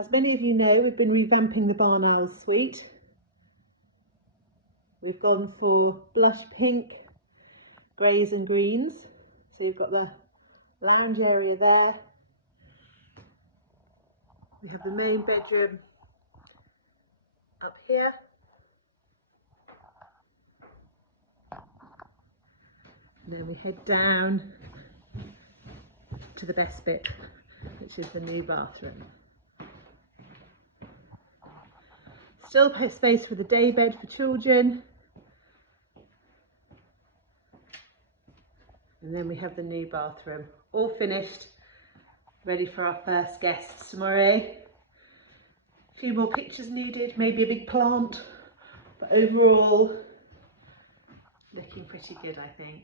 As many of you know, we've been revamping the Barn Owls suite. We've gone for blush pink, greys and greens. So you've got the lounge area there. We have the main bedroom up here. And then we head down to the best bit, which is the new bathroom. Still space for the day bed for children. And then we have the new bathroom, all finished, ready for our first guests tomorrow. A few more pictures needed, maybe a big plant, but overall, looking pretty good, I think.